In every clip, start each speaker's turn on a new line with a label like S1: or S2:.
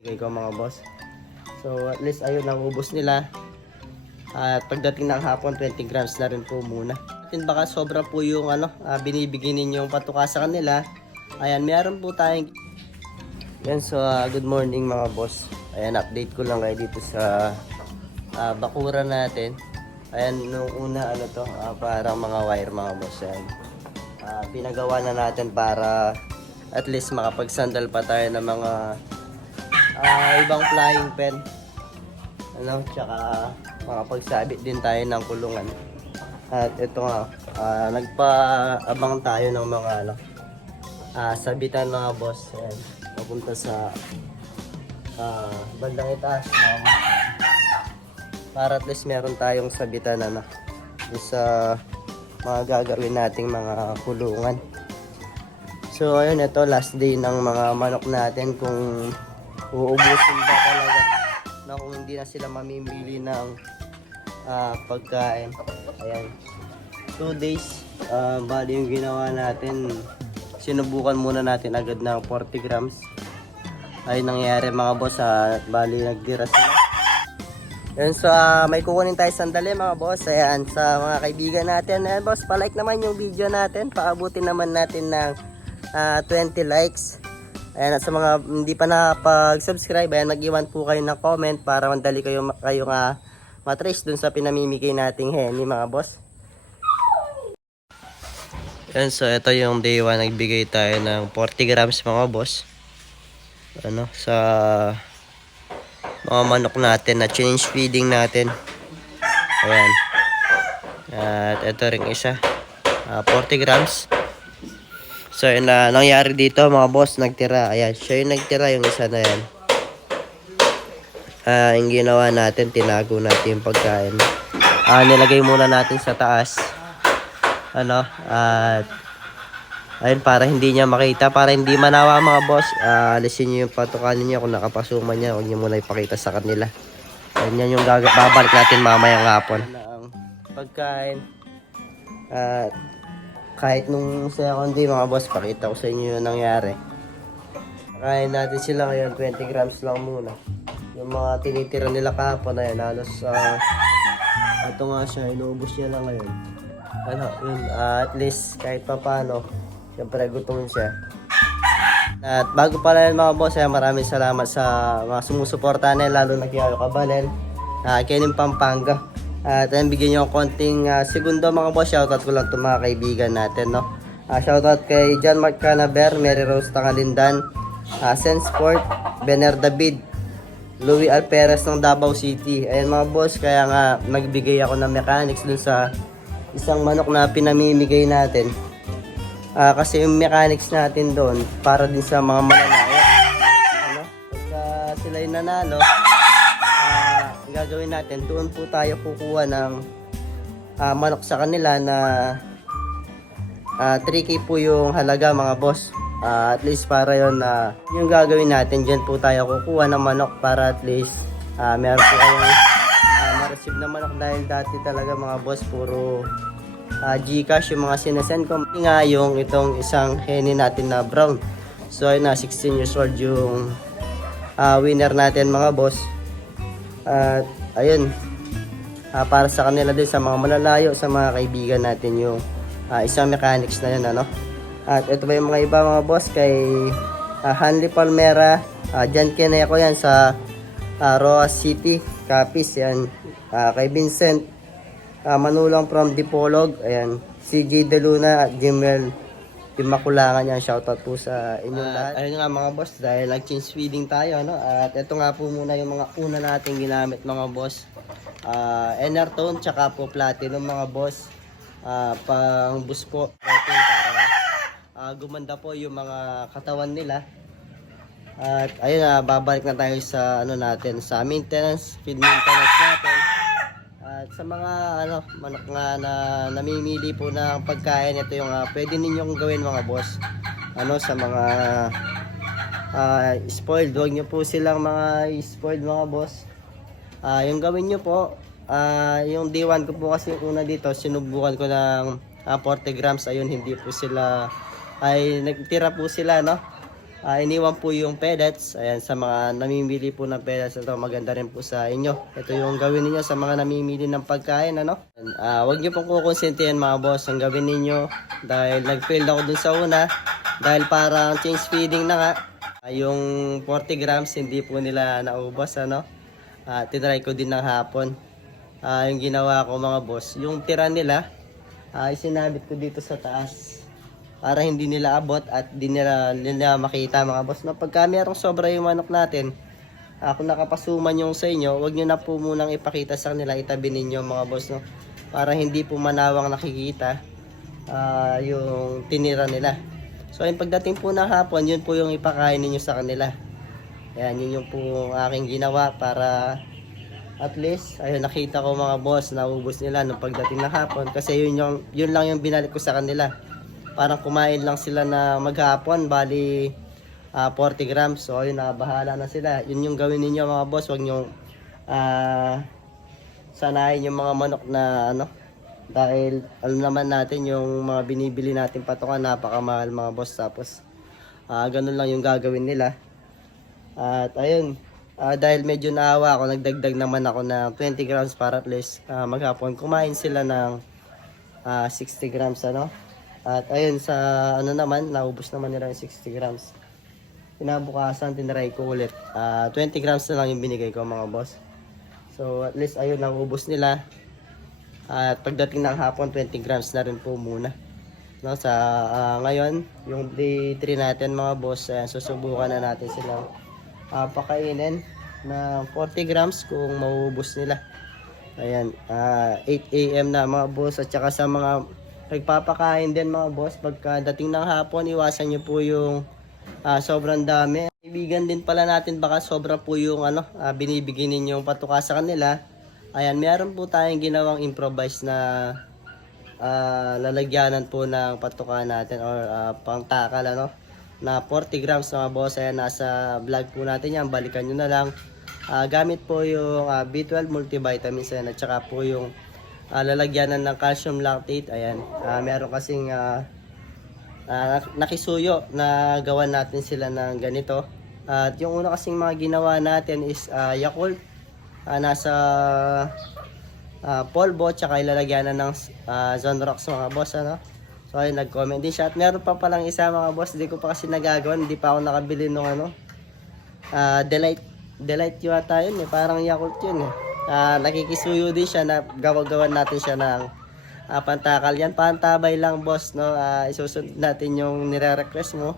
S1: Bigay ko mga boss. So at least ayun ang ubos nila. At pagdating ng hapon, 20 grams na rin po muna. Atin baka sobra po yung ano, ah, binibigay ninyong patuka sa kanila. Ayan, meron po tayong... Yan, so ah, good morning mga boss. Ayan, update ko lang kayo dito sa ah, bakura natin. Ayan, nung una ano to, ah, parang mga wire mga boss. Ayan. Ah, pinagawa na natin para at least makapagsandal pa tayo ng mga ah, ibang flying pen. Ano, tsaka makapagsabit din tayo ng kulungan. At ito nga, ah, nagpa-abang tayo ng mga ano, ah, sabitan mga boss. Ayan, papunta sa ah, bandang itaas. boss. Para at least meron tayong sabitan ano, sa mga gagawin nating mga kulungan. So ayun, ito last day ng mga manok natin kung uubusin ba talaga na kung hindi na sila mamimili ng ah, pagkain. Ayan. Two days, ah, bali yung ginawa natin, sinubukan muna natin agad ng 40 grams. Ay nangyari mga boss, ah, bali nagdira sila. Yan, so ah, may kukunin tayo sandali mga boss. Ayan, sa mga kaibigan natin. Ayan boss, palike naman yung video natin. Paabutin naman natin ng ah, 20 likes. Ayan, at sa mga hindi pa nakapag-subscribe, ayan, nag-iwan po kayo ng comment para mandali kayo, kayo nga matrace dun sa pinamimigay nating henny mga boss. Yan, so ito yung day 1, nagbigay tayo ng 40 grams mga boss. Ano, sa mga manok natin na change feeding natin. Ayan. At ito ring isa. ah, 40 grams. So, yun na nangyari dito mga boss, nagtira. Ayan, siya yung nagtira yung isa na yan. Ah, yung ginawa natin, tinago natin yung pagkain. Ah, nilagay muna natin sa taas. Ano, at ayun, para hindi niya makita, para hindi manawa mga boss, ah, alisin niyo yung patukanin niya kung nakapasuman niya, huwag niyo muna ipakita sa kanila. Ayun yan yung babalik natin mamayang hapon. pagkain. At kahit nung second day mga boss, pakita ko sa inyo yung nangyari. Kain natin sila ngayon, 20 grams lang muna. Yung mga tinitira nila kahapon na yan, halos ah, ito nga siya, inuubos niya lang ngayon. Ano, yun, ah, at least kahit pa paano, syempre gutom siya. At bago pala yan mga boss, ay maraming salamat sa mga sumusuporta nila, lalo na kay Ayo Kabalen, uh, Kenin Pampanga. At ayun, bigyan nyo ng konting ah, segundo mga boss, shoutout ko lang itong mga kaibigan natin, no? Ah, shoutout kay John Mark Canaber, Mary Rose Tangalindan, uh, Sensport, Bener David, Louis Alperes ng Davao City. Ayan mga boss, kaya nga nagbigay ako ng mechanics dun sa isang manok na pinamimigay natin. Ah, kasi yung mechanics natin doon para din sa mga mananalo. Gagawin natin, doon po tayo kukuha ng ah, manok sa kanila na ah, 3K po yung halaga mga boss. Ah, at least para yon na yung gagawin natin, dyan po tayo kukuha ng manok para at least ah, meron po kayong ah, ma-receive na manok dahil dati talaga mga boss puro ah, Gcash yung mga sinasend ko. Nga yung itong isang henny natin na brown. So ayun na 16 years old yung ah, winner natin mga boss. At ayun. Ah, para sa kanila din sa mga malalayo sa mga kaibigan natin yung ah, isang mechanics na yun ano. At ito ba yung mga iba mga boss kay ah, Hanley Palmera, ah, Jan Keneco yan sa ah, Roa City, Capiz. Yan. Ah, kay Vincent Ah, Manulang from Dipolog, ayan, CJ De Luna at Jimel Timakulangan yan, shoutout po sa inyong lahat. Ayun nga mga boss, dahil nag-change feeding tayo, no? At ito nga po muna yung mga una nating ginamit mga boss. Ah, Enertone, tsaka po Platinum mga boss. Ah, pang boost po para ah, gumanda po yung mga katawan nila. At ayun na, babalik na tayo sa ano natin, sa maintenance, feed maintenance natin. Sa mga ano, manok nga na namimili po ng pagkain, ito yung ah, pwede ninyong gawin mga boss. Ano sa mga ah, spoiled, huwag nyo po silang mga spoiled mga boss. Ah, yung gawin nyo po, ah, yung day 1 ko po kasi una dito, sinubukan ko ng ah, 40 grams, ayun hindi po sila, ay nagtira po sila no. Ah, iniwan po yung pellets. Ayan, sa mga namimili po ng pellets, ito maganda rin po sa inyo. Ito yung gawin niyo sa mga namimili ng pagkain, ano? Ah, wag niyo pong kukonsentihan mga boss ang gawin ninyo dahil nag-fail ako dun sa una dahil parang change feeding na nga. Ah, yung 40 grams hindi po nila naubos, ano? Ah, tinry ko din ng hapon. Ah, yung ginawa ko mga boss, yung tira nila, ah, isinabit ko dito sa taas para hindi nila abot at di nila, nila makita mga boss. No? Pagka merong sobra yung manok natin, ah, kung nakapasuman yung sa inyo, wag nyo na po munang ipakita sa kanila, itabi ninyo mga boss. No? Para hindi po manawang nakikita ah, yung tinira nila. So yung pagdating po ng hapon, yun po yung ipakain ninyo sa kanila. Ayan, yun yung po aking ginawa para at least, ayun, nakita ko mga boss, naubos nila nung pagdating ng hapon. Kasi yun, yung, yun lang yung binalik ko sa kanila. Parang kumain lang sila na maghapon, bali ah, 40 grams. So, ayun, bahala na sila. Yun yung gawin ninyo mga boss, wag nyo ah, sanayin yung mga manok na ano. Dahil alam naman natin yung mga binibili natin patukan, napakamahal mga boss. Tapos, ah, ganun lang yung gagawin nila. At ayun, ah, dahil medyo naawa ako, nagdagdag naman ako ng 20 grams para at least ah, maghapon kumain sila ng ah, 60 grams ano. At ayun sa ano naman, naubos naman nila yung 60 grams. Kinabukasan, tinry ko ulit. Ah, 20 grams na lang yung binigay ko mga boss. So at least ayun, naubos nila. At pagdating ng hapon, 20 grams na rin po muna. No, sa ah, ngayon, yung day 3 natin mga boss, ayan, susubukan na natin silang ah, pakainin na 40 grams kung mauubos nila. Ayan, ah, 8 a.m. na mga boss at saka sa mga nagpapakain din mga boss. Pagka dating ng hapon iwasan nyo po yung ah, sobrang dami. Ibigan din pala natin. Baka sobra po yung ano, ah, binibigay ninyong patuka sa kanila. Ayan, meron po tayong ginawang improvise na ah, lalagyanan po ng patuka natin or ah, pangtakal ano na 40 grams mga boss. Ayan nasa vlog po natin yan. Balikan nyo na lang. Ah, gamit po yung ah, B12 multivitamins. Ayan, at saka po yung ah, lalagyanan ng calcium lactate ayan. Ah, meron kasing ah, ah, nakisuyo na gawan natin sila ng ganito. At yung una kasing mga ginawa natin is ah, Yakult. Ah, nasa ah, polvo tsaka ilalagyanan ng uh, Zonrox mga boss ano. So ayun nag-comment din siya. At meron pa palang isa mga boss hindi ko pa kasi nagagawa hindi pa ako nakabili nung ano. Ah delight delight yata yun eh. Parang Yakult yun eh Ah, nakikisuyo din siya na gawa-gawan natin siya ng ah, pantakal. Yan pantabay lang boss no? Ah, isusunod natin yung nire-request mo.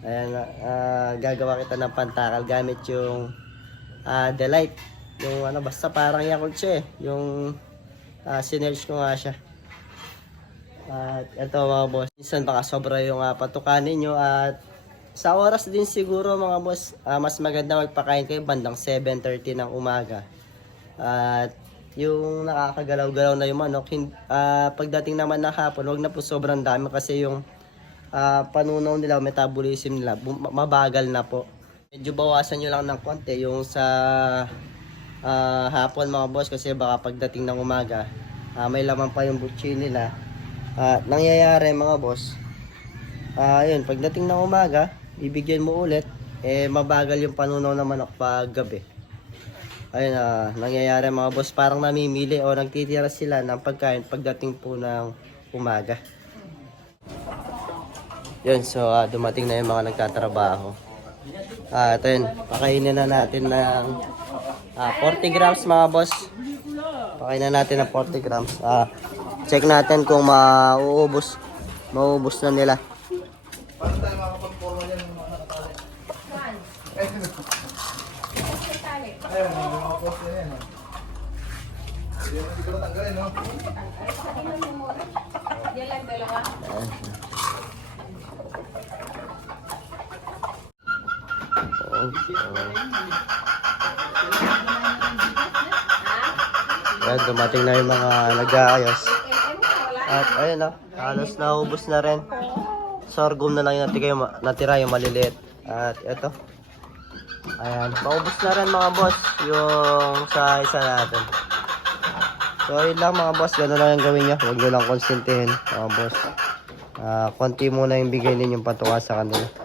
S1: Ayan ah, gagawa kita ng pantakal gamit yung ah, delight. Yung ano basta parang Yakult siya eh. Yung ah, sinerge ko nga siya. At ito mga boss minsan baka sobra yung uh, patukan ninyo at sa oras din siguro mga boss ah, mas maganda magpakain kayo bandang 7.30 ng umaga at yung nakakagalaw-galaw na yung manok ah, pagdating naman ng hapon wag na po sobrang dami kasi yung ah, panunaw nila metabolism nila mabagal na po. Medyo bawasan nyo lang ng konti yung sa ah, hapon mga boss kasi baka pagdating ng umaga ah, may laman pa yung butchi nila. At nangyayari mga boss yun pagdating ng umaga bibigyan mo ulit eh mabagal yung panunaw ng manok pag gabi ayun ah nangyayari mga boss parang namimili o nagtitira sila ng pagkain pagdating po ng umaga yun so ah, dumating na yung mga nagtatrabaho Ah, ito yun. Pakainin na natin ng ah, 40 grams mga boss. Pakainin na natin ng 40 grams. Ah, check natin kung mauubos. Mauubos na nila.
S2: Yan lang dalawa.
S1: Oh, Ayan, dumating na yung mga nag-aayos. At ayun na, halos naubos na rin. Sorghum na lang yung natira yung, natira yung maliliit. At ito. Ayan, maubos na rin mga boss yung sa isa natin. So ayun lang mga boss, gano'n lang yung gawin nyo. Huwag nyo lang konsentihin mga boss. Ah, konti muna yung bigay ninyong patuka sa kanila.